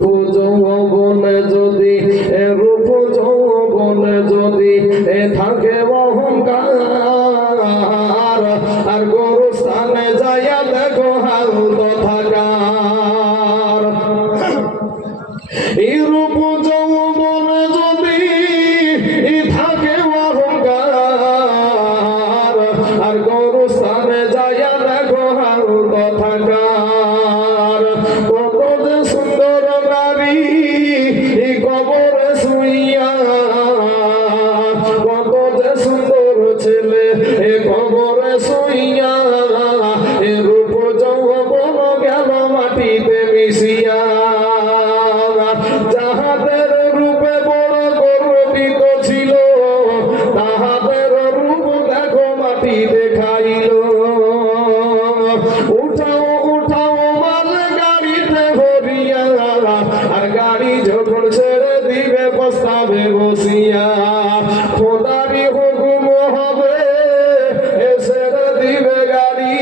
যৌবনে যদি রূপ যৌবনে যদি থাকে অহংকার, আর গরু স্থানে যাইয়া দেখো হালত থাকার। এই রূপ যৌবনে যদি থাকে অহংকার, আর গরু স্থানে যাইয়া দেখো হালত থাকার। কত যে সুন্দর নারী কবরে শুইয়া, কত যে সুন্দর ছেলে কবরে শুইয়া, রূপ যৌবন গেল মাটিতে মিশিয়া। যাহাদের রূপে বড় গর্বিত ছিল, তাহাদের রূপ দেখো মাটি দেখাইল। উঠাও উঠাও মাল গাড়িতে ভরিয়া, আর গাড়ি যখন ছেড়ে দিবে প্রস্তাবে বসিয়া। খোদারি হুকুম হবে ছেড়ে দিবে গাড়ি,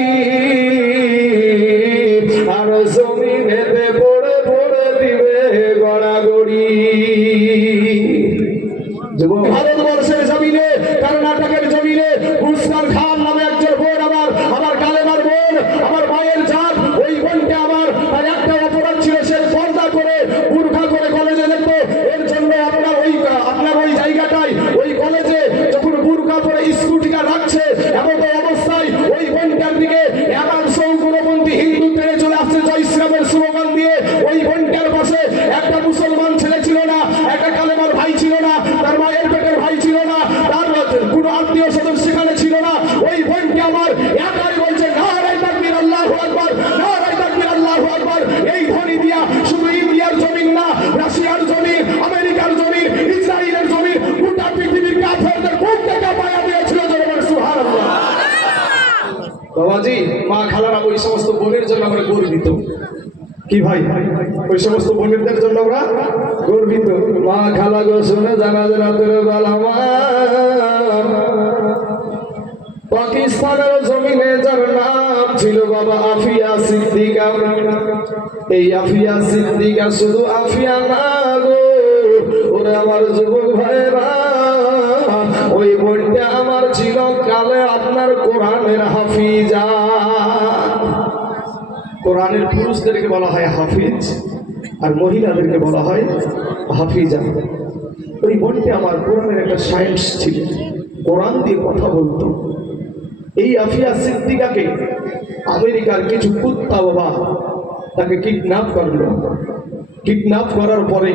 আর জমিনেতে পড়ে পড়ে দিবে গড়াগড়ি। ভারতবর্ষের জমিনে, কর্ণাটকের জমিনে মুস্কান খান নামে একজন বোন, আমার কালেমার বোন, আমার মায়ের জাত, ওই বোনকে আমার একটা অপরাধ ছিল, সে পর্দা করে বুরখা করে কলেজে যেত। এর জন্য আপনার ওই জায়গাটায় ওই কলেজে যখন বুরখা করে স্কুটিটা রাখছে, এমন অবস্থায় ওই বোনটার দিকে একাংশ উগ্রপন্থী হিন্দু টেনে চলে আসছে জয় ইসলামের স্লোগান দিয়ে। ওই বোনটার পাশে একটা মুসলমান ছেলে ছিল না, একটা কালেমার ভাই ছিল না, তার মায়ের পেটের ভাই ছিল না, তার কোনো আত্মীয় স্বজন সেখানে ছিল না। ওই বোনকে আমার একাই বলছে নারায়ে তাকবীর আল্লাহু আকবার, নারায়ে তাকবীর আল্লাহু আকবার। এই ধ্বনি দিয়া শুধু ইন্ডিয়ার জমিন না, রাশিয়ার জমিন, আমেরিকার জমিন, ইসরায়েলের জমিন, গোটা পৃথিবীর কাফেরদের বুক থেকে পায়া দিয়েছিল। জনগণ সুবহানাল্লাহ। বাবাজি, মা খালারা, ওই সমস্ত বোনের জন্য আমরা গর্বিত। কি ভাই, ওই সমস্ত বোনেরদের জন্য আমরা গর্বিত। মা খালা গো শুনে জানাজা রাতের বেলা পাকিস্তানের জমিনে যার নাম ছিল বাবা আফিয়া সিদ্দিকা। এই আফিয়া সিদ্দিকা শুধু আফিয়া না গো, ওরে আমার যুবক ভাইরা, ওই বোনটা আমার ছিল কালে আপনার কোরআনের হাফিজা। কোরআনের পুরুষদেরকে বলা হয় হাফিজ, আর মহিলাদেরকে বলা হয় হাফিজা। ওই বোনটি আমার কোরআনের একটা সায়েন্স ছিল, কোরআন দিয়ে কথা বলতো। এই আফিয়া সিদ্দিকাকে আমেরিকার কিছু কুত্তা বাবা তাকে কিডন্যাপ করলো। কিডন্যাপ করার পরে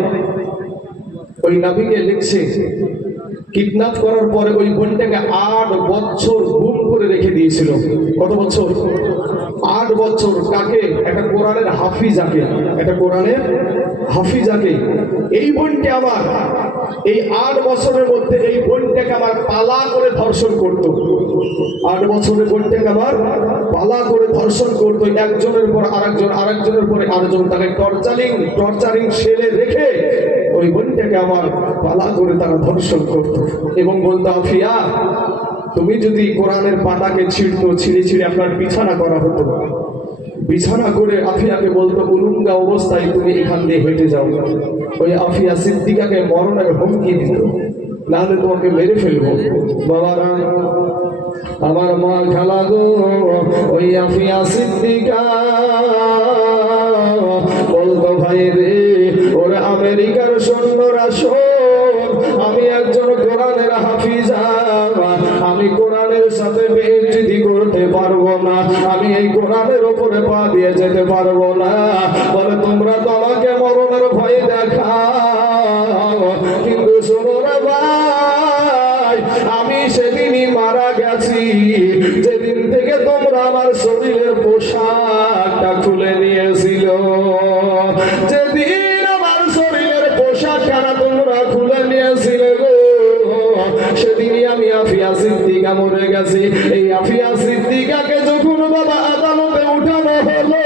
ওই নবীকে লিখছে, কিডন্যাপ করার পরে ওই বোনটাকে 8 বছর গুম করে রেখে দিয়েছিল। কত বছর? 8 বছর। কাকে? একটা কোরআনের হাফিজাকে, একটা কোরআনের হাফিজাকে। এই বোনটা আমার এই 8 বছরের মধ্যে এই বোনটাকে আমার পালা করে ধর্ষণ করত। 8 বছরের বোনটাকে আমার পালা করে ধর্ষণ করতো, একজনের পর আরেকজন, আরেকজনের পরে আরেকজন, তাকে টর্চারিং সেলে রেখে ওই বোনটাকে আমার পালা করে তারা ধর্ষণ করত। এবং বলতো, আফিয়া তুমি যদি কোরআনের পাতাকে ছিঁড়ে ছিঁড়ে আপনার বিছানা করা হতো, বিছানা করে আফিয়াকে বলতো উলুঙ্গা অবস্থায় তুমি এখান দিয়ে হেঁটে যাও। ওই আফিয়া সিদ্দিকাকে মরণের হুমকি দিত, নাহলে তোমাকে মেরে ফেলবো। বাবারা, আমার মা খালা গো, ওই আফিয়া সিদ্দিকা বলতো, ভাই রে, ওরে আমেরিকার সৈন্যরা শোন, আমি একজন কোরআনের হাফিজা, আমি কোরআনের সাথে বেইজ্জতি করতে পারবো না, আমি এই কোরআনের উপরে পা দিয়ে যেতে পারবো না। বলে তোমরা তো আমাকে মরণের ভয় দেখাও, কিন্তু শোনো রে ভাই, আমি সেদিনই মারা গেছি যেদিন থেকে তোমরা আমার শরীরের পোশাকটা খুলে নিয়েছিল। যেদিন আমার শরীরের পোশাকটা তোমরা খুলে নিয়েছিলে গো, সেদিনই আমি আফিয়া সিদ্দিকা মরে গেছি। এই আফিয়া সিদ্দিকাকে যখন বাবা আদালতে উঠানো হলো,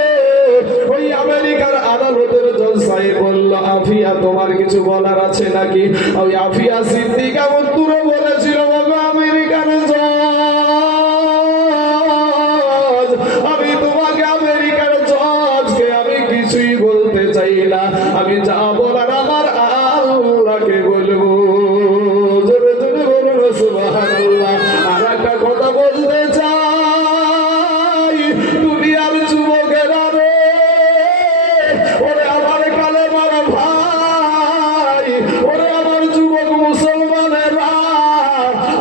ওই আমেরিকার আদালতের জজ বলল, আফিয়া তোমার কিছু বলার আছে নাকি? ওই আফিয়া সিদ্দিকা উত্তরে বলেছিল, বাবা আমেরিকার জজ, আমি তোমাকে আমেরিকার জজকে আমি কিছুই বলতে চাই না, আমি যা বলার আমার আল্লাহকে বলবো। জোরে জোরে বলুন সুবহানাল্লাহ। আর একটা কথা বলতে চাই, দুনিয়ার যুবকেরা রে, ওরে আমার কালেমার ভাই, ওরে আমার যুবক মুসলমানেরা,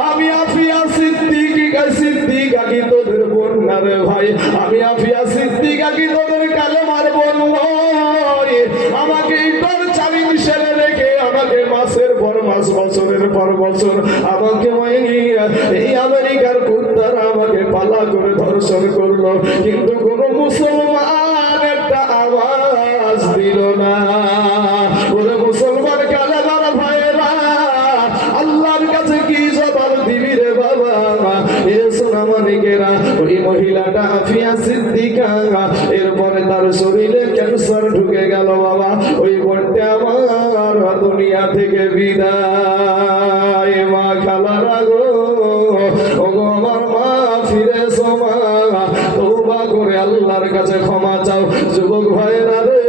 আমি আফিয়া সিদ্দিকা কি তোদের বোন না রে ভাই? আমি আফিয়া সিদ্দিকা কি তোদের কালেমার বোন নয়? আমাকে টর্চারি মিশনে রেখে আমাকে মাসের পর মাস, বছরের পর বছর আমাকে এই আমেরিকার কুত্তারা আমাকে পালা করে ধর্ষণ করলো, কিন্তু কোন মুসলমান একটা আওয়াজ দিল না। ওরে মুসলমান কালেমার ভাইয়েরা, আল্লাহর কাছে কি জবাব দিবি রে বাবা? এ সোনামানিকেরা, ওই মহিলাটা আফিয়া সিদ্দিকা, এরপরে তার শরীরে ক্যান্সার ঢুকে গেল বাবা। ওই বোনটা আমার দুনিয়া থেকে বিদায়। মা খালারা গো, ওগো আমার মা, ফিরে এসো মা, তওবা করে আল্লাহর কাছে ক্ষমা চাও। যুবক ভাইরা রে,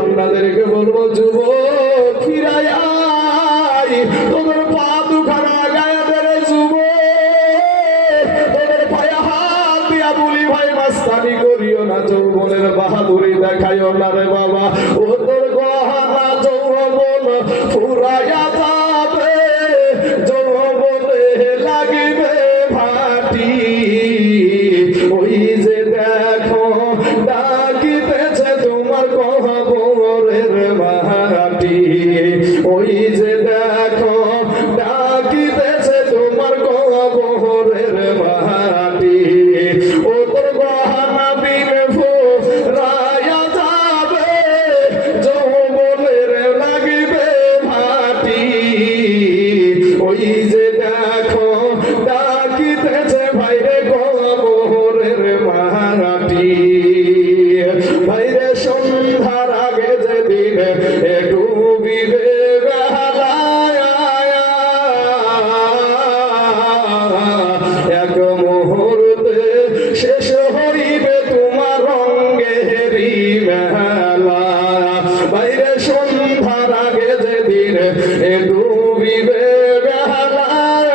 আপনাদেরকে বলবো, যুবক ফিরায় আয়, তোদের পা দুখানা গায়ে ধরে যুবক, তোদের পায়ে হাত দিয়া বলি ভাই মাস্তানি করিও না, যৌবনের বাহাদুরি দেখাইও না রে বাবা। ও তোর গহনা যৌবন ফুরাইয়া যাবে, যৌবনে লাগিবে ভাটি, ওই যে দেখো ডাকিতেছে তোমার কবরের মাটি, ওই যে দেখো ডাকিতেছে তোমার কবরের মাটি, ও তোর গহনা দিনে ফুরাইয়া যাবে, যৌবনের লাগিবে ভাটি, ওই যে দেখো ডাকিতেছে ভাইরে কবরের মাটি। ভাইরে সন্ধ্যার আগে যেদিন ডুবিবে বেলায়, এক মুহূর্তে শেষ হইবে তোমার রঙ্গেরি মেলা। বাইরে সন্ধ্যার আগে যেদিন ডুবিবে বেলায়,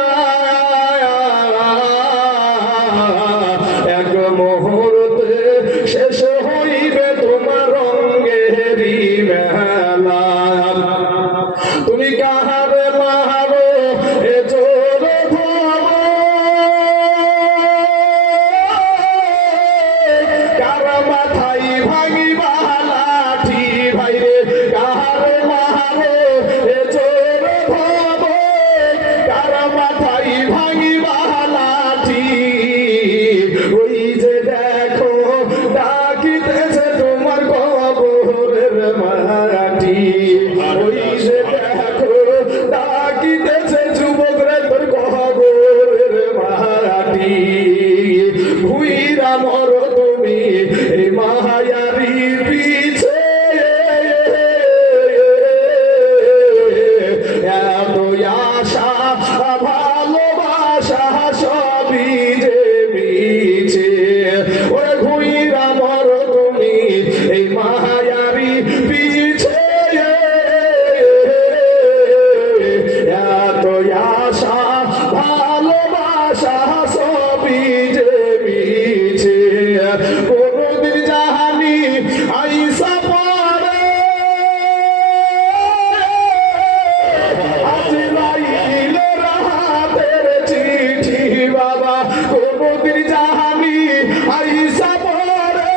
এক মুহূর্তে শেষ হইবে তোমার রঙ্গেরি মেলা। তুমি কাহারে মারো এ জোরে ধরো, কার মাথায় ভাঙিবা লাঠি, ভাইরে কাহারে মারো এ জোরে ধরো, কার মাথায় ভাঙিবা লাঠি, ওই যে দেখো ডাকিতেছে তোমার কবরের মাটি, ওই যে দেখো ডাকিতেছে যুবক রে তোর কবরের মাটি। ভুইরা মরো তুমি এই মায়ারি পিছে, এত আশা ভালোবাসা সবই যে মিছে, ওরে ভুইরা মরো তুমি এই মায়ারি পিছে, এত আশা ভালোবাসা সবই যে মিছে, কোনদিন জাহানি আইসা পরে আজরাইল রাতের চিঠি বাবা, কোনদিন জাহানি আইসা পরে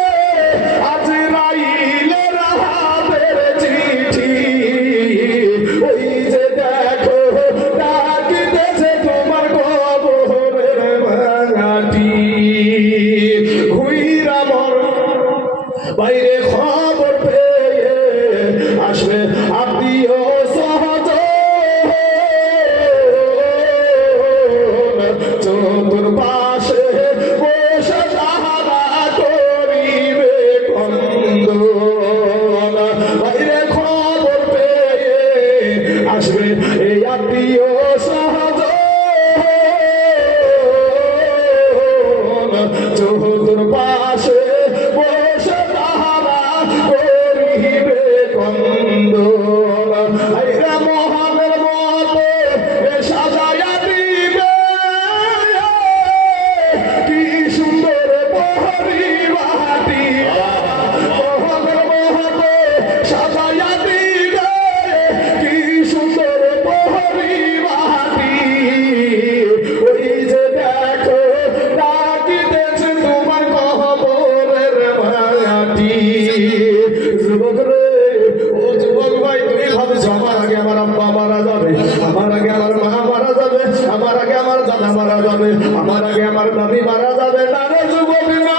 আজরাইল রাতের চিঠি, ওই যে দেখো ডাকিতেছে তোমার কবরের মাটি। ঘুইরা মর বাইরে খবর পেয়ে আসবে আত্মীয় সহজ, চতুর্পাশে বসে সাহারা করিবে কন্দন, বাইরে খবর পেয়ে আসবে এই আত্মীয় সহজ, চতুর্পাশে বসে সাহারা করিবে কন্দন। আইরা মোহনের মতো সাজায়া দিবে কি সুন্দর বহরি বাটি মোহনের মতো সাজায়া দিবে কি সুন্দর বহরি বাটি ওই যে দেখো ডাকিতেছে তোমার কবরের মাটি যুবক রে ও যুবক ভাই তুমি ভাবছো আমার আগে আমার আব্বা মারা যাবে আমার আগে আমার মা মারা যাবে আমার আগে আমার দাদা মারা যাবে আমার আগে আমার দাদি মারা যাবে না রে যুবক না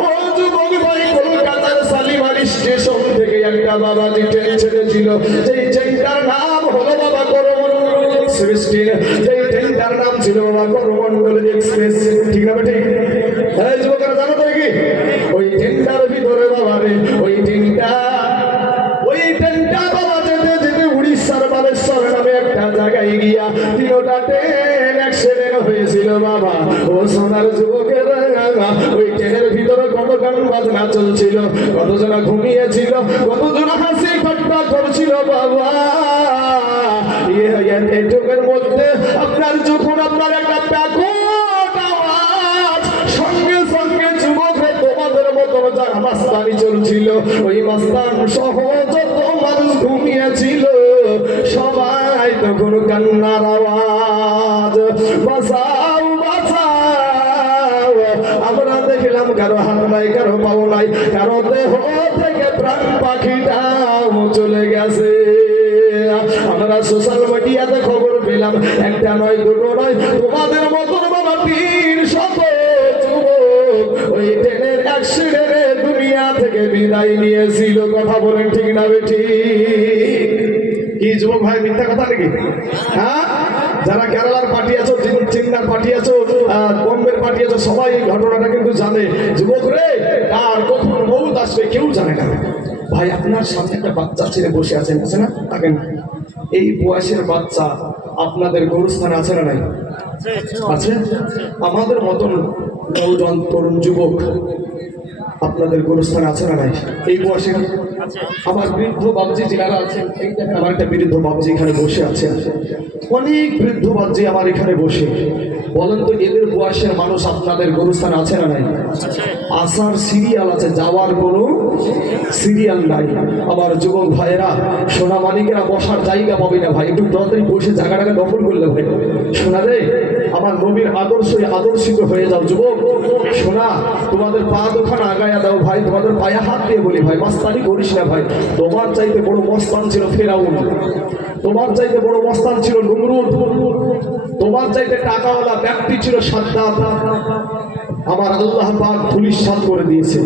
ও যুবক ভাই কলকাতার শালিমার স্টেশন থেকে একটা বাবাজি ট্রেন ছেড়েছিল সেই ট্রেনটার নাম হলো বাবা করমণ্ডল এক্সপ্রেস ট্রেন সেই ট্রেনটার নাম ছিল বাবা করমণ্ডল এক্সপ্রেস ঠিক না ঠিক এই যুবকেরা জানো তো কি ওই ট্রেনটার ভিতরে বাবা রে ওই ট্রেনটা বাবা যেতে যেতে উড়িষ্যার বালেশ্বর নামে একটা জায়গায় গিয়া তিনটা ট্রেন অ্যাক্সিডেন্ট হয়েছিল বাবা ও সোনার যুবকের ওই ট্রেনের ভিতরে কত গান বাজনা চলছিল কতজনা ঘুমিয়েছিল কতজনা হাসি ঠাট্টা করছিল বাবা এটুকের মধ্যে আপনার যখন আপনার একটা প্যাকট আওয়াজ সঙ্গে সঙ্গে যুবক তোমাদের মতো যারা মাস্তানি চলছিল ওই মাস্তান সহ যত মানুষ ঘুমিয়েছিল সবাই তখন কান্নার আওয়াজ বাঁচাও বাঁচাও আমরা দেখলাম কারো হাত নাই কারো পাও নাই কারো দেহ থেকে প্রাণ পাখিটাও চলে গেছে আমরা সোশ্যাল মিডিয়াতে খবর পেলাম একটা নয় দুটো নয় তোমাদের মতন বাবা 300 যুবক ওই ট্রেনের অ্যাক্সিডেন্টে দুনিয়া থেকে বিদায় নিয়েছিল কথা বলেন ঠিক না বেঠি কি যুবক ভাই মিথ্যা কথা নাকি হ্যাঁ যারা কেরালার পার্টি আছো চিন্নার পার্টি আছো বম্বের পার্টি আছো সবাই এই ঘটনাটা কিন্তু জানে যুবক রে আর কখন মৌত আসবে কেউ জানে না ভাই আপনার সামনে একটা বাচ্চা ছেলে বসে আছেন আছে না থাকেন এই বয়সের বাচ্চা আপনাদের গৌরস্থানে আছে না নাই আছে আমাদের মতন নৌজন তরুণ যুবক আপনাদের গৌরস্থানে আছে না নাই এই বয়সে আমার বৃদ্ধ বাবজি যারা আছেন এই দেখেন আমার একটা বৃদ্ধ বাবজি এখানে বসে আছেন অনেক বৃদ্ধ বাবজি আমার এখানে বসে বলেন তো এদের বয়সের মানুষ আপনাদের গৌরস্থানে আছে না নাই আসার সিরিয়াল আছে যাওয়ার কোনো সিরিয়াল নাই আমার যুবক ভাইয়েরা সোনা মালিকেরা বসার জায়গা পাবে না ভাই একটু তাড়াতাড়ি বসে জায়গাটাকে দখল করলে ভাই শোনা রে আমার নবীর আদর্শে আদর্শিত হয়ে যাও যুবক শোনা তোমাদের পা দোখানে আগায়া দাও ভাই তোমাদের পায়ে হাত দিয়ে বলি ভাই মাস্তানি করিস না ভাই তোমার চাইতে বড় মস্তান ছিল ফেরাউন তোমার চাইতে বড় মস্তান ছিল নমরুদ তোমার চাইতে টাকাওয়ালা ব্যক্তি ছিল সাদ্দাত আমার আল্লাহ পাক পুলিশ সাত করে দিয়েছে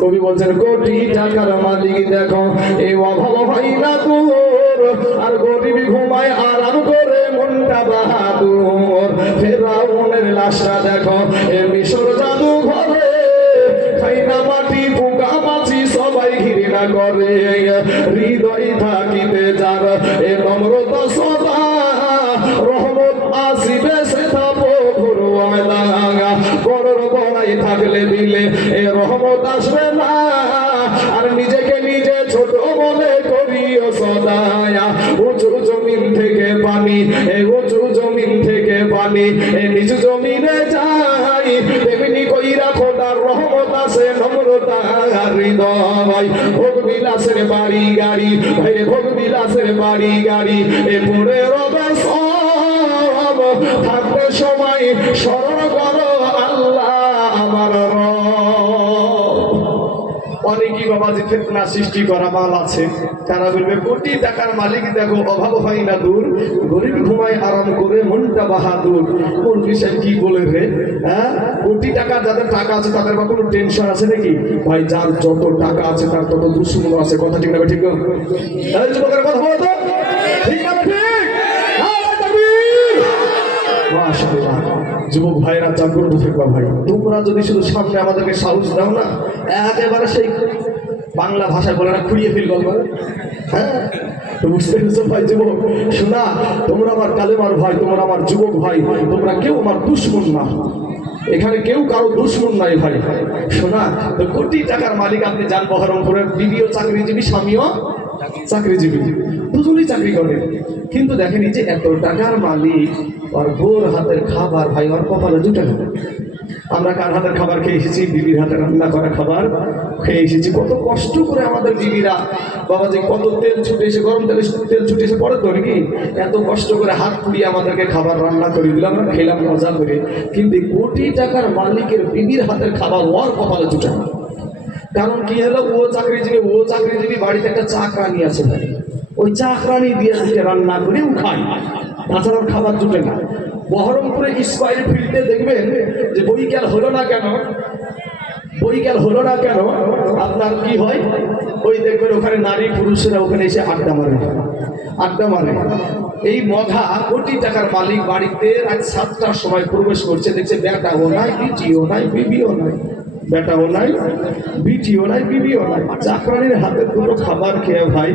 কবি বলছেন কোটি টাকার মালিক দেখো এই অভাব হয় না তোর আর গরিবি ঘুমায় আরাম করে মনটা বাহাদুর ফেরাউনের লাশটা দেখো এ মিশর জাদু ঘরে খাই না মাটি পোকা মাছি সবাই ঘৃণা করে হৃদয় থাকিতে যার এ নম্রতা সদা রহমত আসিবে সেটা প্রভুর ওয়াদা বড়র বড়াই থাকলে দিলে এ রহমত আসবে না আর নিজেকে নিজে ছোট মনে করিও সদায়া উঁচু জমিন থেকে পানি এ উঁচু জমিন থেকে পানি এ নিচু জমিনে যাই তেমনি কইরা খোদার রহমত আসে নম্রতা হৃদয় ভোগ বিলাসের বাড়ি গাড়ি ভাইরে ভোগ বিলাসের বাড়ি গাড়ি এ পড়ে রবে সব থাকতে সময় স্মরণ করো আল্লাহ আমার অনেকই বাবাজি ফিতনা সৃষ্টি করা মাল আছে তারা বলবে কোটি টাকার মালিক দেখো অভাব হয় না দূর গরিব ঘুমায় আরাম করে মনটা বাহাদুর কোন বিষয় কি বলে রে হ্যাঁ কোটি টাকা যাদের টাকা আছে তাদের বা কোনো টেনশন আছে নাকি ভাই যার যত টাকা আছে তার তত দুশ্মন আছে কথা ঠিক না ঠিক তাহলে যুবকের কথা বলো তো ঠিক না ঠিক মাশাআল্লাহ যুবক ভাইরা জাগ্রত থাকবা ভাই তোমরা যদি শুধু সামনে আমাদেরকে সাহস দাও না একেবারে সেই বাংলা ভাষায় বলে না খুঁড়িয়ে ফেলবো হ্যাঁ তো বুঝতে পেরেছো ভাই যুবক শোনা তোমরা আমার কালেমার ভাই তোমরা আমার যুবক ভাই তোমরা কেউ আমার দুশ্মন না এখানে কেউ কারো দুশ্মন নাই ভাই। শোনা, তো কোটি টাকার মালিক আপনি যান বহরমপুরের, বিবিও চাকরিজীবী, স্বামীও চাকরিজীবী, দুজনই চাকরি করে। কিন্তু দেখেন এই যে এত টাকার মালিক, ওর বোর হাতের খাবার ভাই ওর কপালে জুটে না। আমরা কার হাতের খাবার খেয়ে এসেছি? বিবির হাতে রান্না করা খাবার খেয়ে এসেছি। কত কষ্ট করে আমাদের বিবিরা বাবা যে কত তেল ছুটে এসে, গরম তেল ছুটে এসে পড়ে তো নাকি, এত কষ্ট করে হাত পুড়িয়ে আমাদেরকে খাবার রান্না করে দিলাম, আমরা খেলাম মজা করে। কিন্তু কোটি টাকার মালিকের বিবির হাতের খাবার ওর কপালে জুটে না। কারণ কি হলো, ও চাকরিজীবী বাড়িতে একটা চাকরানি আছে ভাই, ওই চাকরানি দিয়ে রান্না করে ও খায়, তাছাড়া খাবার জুটে না। বহরমপুরে স্কয়ার ফিল্ডে দেখবেন যে বৈকাল হলো না কেন আপনার কি হয়, ওই দেখবেন ওখানে নারী পুরুষেরা ওখানে এসে আড্ডা মারে। এই মঘা কোটি টাকার মালিক বাড়িতে রাত 7টার সময় প্রবেশ করছে, দেখছে বেটাও নাই, বিটিও নাই, বিবিও নাই, বেটাও নাই, বিটিও নাই, বিবিও নাই। চাকরানির হাতে দুটো খাবার খেয়ে ভাই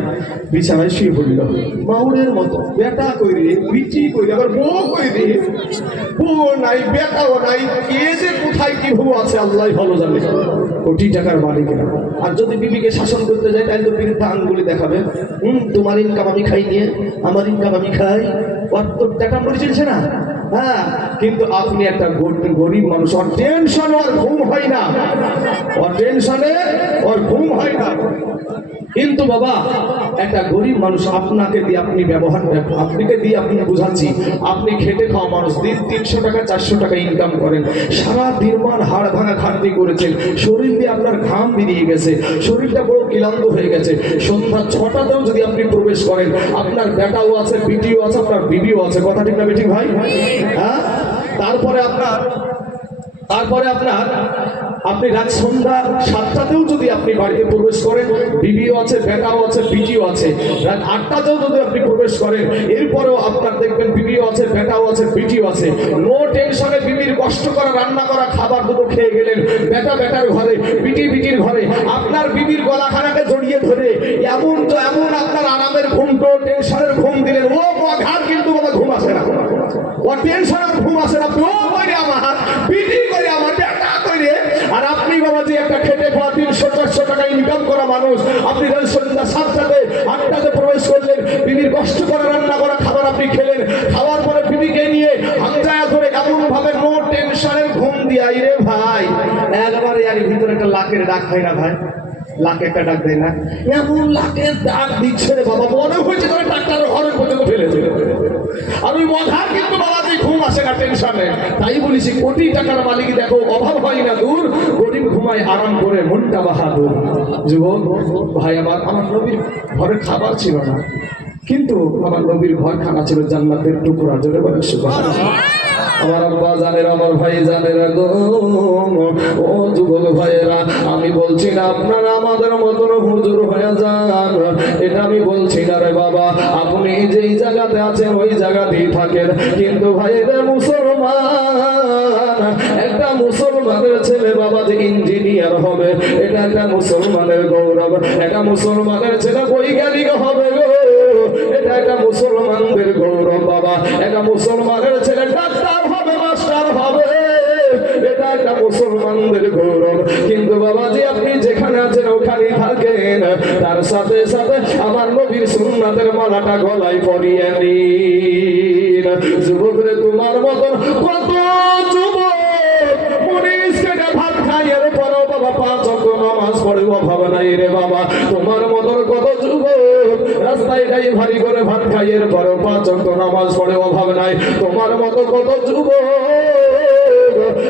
বিছানায় শুয়ে পড়ল মাউরের মতো। বেটা কইরে, বিটি কইরে, আবার বউ কইরে, বউ নাই, বেটাও নাই, কে যে কোথায় কি ভুয়ো আছে আল্লাহ ভালো জানে। কোটি টাকার মালিকেরা। আর যদি বিবিকে শাসন করতে যায় তাহলে তো বিরুদ্ধে আঙ্গুলি দেখাবে, তোমার ইনকাম আমি খাই নিয়ে, আমার ইনকাম আমি খাই, ওর তো টাকা পড়ে চলছে না। হ্যাঁ, কিন্তু আপনি একটা গরিব মানুষ, ওর টেনশনে ওর ঘুম হয় না, কিন্তু বাবা একটা গরিব মানুষ আপনাকে দিয়ে আপনি বুঝাচ্ছি, আপনি খেটে খাওয়া মানুষ, দিন 300 টাকা 400 টাকা ইনকাম করেন, সারা দিনমান হাড় ভাঙা খাটনি করেছেন, শরীর দিয়ে আপনার ঘাম বেরিয়ে গেছে, শরীরটা বড় ক্লান্ত হয়ে গেছে। সন্ধ্যা 6টাতেও যদি আপনি প্রবেশ করেন, আপনার বেটাও আছে, বিটিও আছে, আপনার বিবিও আছে, কথা ঠিক না বেটি ভাই? হ্যাঁ, তারপরে আপনার আপনি রাত সন্ধ্যা 7টাতেও যদি আপনি বাড়িতে প্রবেশ করেন, বিবিও আছে, বেটাও আছে, বিটিও আছে। রাত 8টাতেও যদি আপনি প্রবেশ করেন, এরপরেও আপনার দেখবেন বিবিও আছে, বেটাও আছে, বিটিও আছে। নো টেনশনে বিবির কষ্ট করা রান্না করা খাবার দুটো খেয়ে গেলেন, বেটার ঘরে, বিটির ঘরে। আপনার বিবির গলাখানাকে জড়িয়ে ধরে এমন আপনার আরামের ঘুমটো টেনশনের ঘুম দিলেন, ও ঘাট কিন্তু বাবা ঘুম আসে না, ও টেনশনের ঘুম আসে না। ও করে আমার বিটি করে, আমার বেটা করে। আর আপনি বাবা যে একটা খেটে খাওয়া 300-400 টাকা ইনকাম করা মানুষ, আপনি সন্ধ্যা 7টাতে 8টাতে প্রবেশ করলেন, বিবির কষ্ট করে রান্না করা খাবার আপনি খেলেন, খাওয়ার পরে বিবিকে নিয়ে হামজায়া ধরে এমন ভাবে নো টেনশনের ঘুম দিয়াই রে ভাই, একবারে এর ভিতরে একটা লাখের ডাক হয় না ভাই? লাখে একটা ডাক দেয় না? এমন লাখের ডাক দিচ্ছে রে বাবা, মনে হয়েছে ধরে ডাক্তারের ঘরের পর্যন্ত ফেলেছে। আর ওই মধার কিন্তু বাবা যে ঘুম আসে না টেনশনে। তাই বলেছি কোটি টাকার মালিক দেখো অভাব হয় না দূর, গরিব ঘুমায় আরাম করে মনটা বাহাদুর। যুবক ভাই আমার নবীর ঘরে খাবার ছিল না, কিন্তু আমার নবীর ঘরখানা ছিল জান্নাতের টুকরা। জোরে বলে সুবহানাল্লাহ। আমার আব্বা জানেন, আমার ভাই জানেন গো, ও যুবক ভাইয়েরা, আমি বলছি না আপনারা আমাদের মতন হুজুর হয়ে যান, এটা আমি বলছি না রে বাবা। আপনি যেই জায়গাতে আছেন ওই জায়গাতেই থাকেন, কিন্তু ভাইয়েরা মুসলমান, একটা মুসলমানের ছেলে বাবা যে ইঞ্জিনিয়ার হবে, এটা একটা মুসলমানের গৌরব। একটা মুসলমানের ছেলে বৈজ্ঞানিক হবে গো, এটা একটা মুসলমানদের গৌরব বাবা। একটা মুসলমানের ছেলে ডাক্তার হবে, মাস্টার হবে, এটা একটা মুসলমানদের গৌরব। কিন্তু বাবাজি আপনি যেখানে আছেন ওখানেই থাকেন, তার সাথে সাথে আমার নবীর সুন্নাতের মালাটা গলায় পরিয়ে নিন। যুবকরে তোমার মতন কত যুবক পুলিশ কেটে ভাত খাইয়ের পরেও বাবা 5 ওয়াক্ত নামাজ পড়ে অভাব নাই রে বাবা। তোমার মতন কত যুবক রাস্তায় ভারী করে ভাত খাইয়ের পরেও 5 ওয়াক্ত নামাজ পড়ে অভাব নাই। তোমার মতো কত যুবক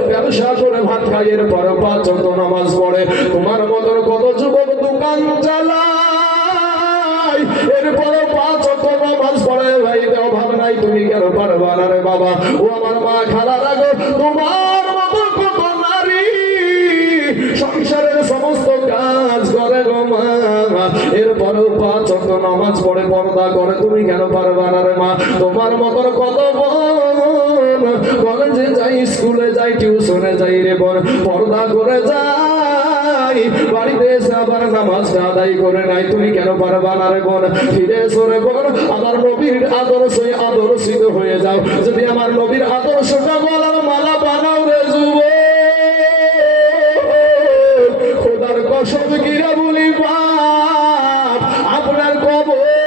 ব্যবসা করে ভাত খাইয়ের পরেও 5 ওয়াক্ত নামাজ পড়ে। তোমার মতন কত যুবক দোকান চালায়, এরপরেও 5 ওয়াক্ত নামাজ পড়ে। ভাই অভাব নাই, তুমি কেন পারবা না রে বাবা? ও আমার মা খালা রাখো, তোমার মতো কত নারী সংসারের সমস্ত কাজ করে গো মা, এরপরেও 5 ওয়াক্ত নামাজ পড়ে, পর্দা করে, তুমি কেন পারবা না রে মা? তোমার মতন কত কলেজে যাই, স্কুলে যাই, টিউশনে যাই রে বোন, পর্দা করে যাই, বাড়িতে এসে আবার নামাজটা আদায় করে নাই, তুমি কেন পারবা না রে বোন? ফিরে এসো রে বোন, আমার নবীর আদর্শে আদর্শিত হয়ে যাও। যদি আমার নবীর আদর্শটা বলার মালা বানাও রে যুবক। কবর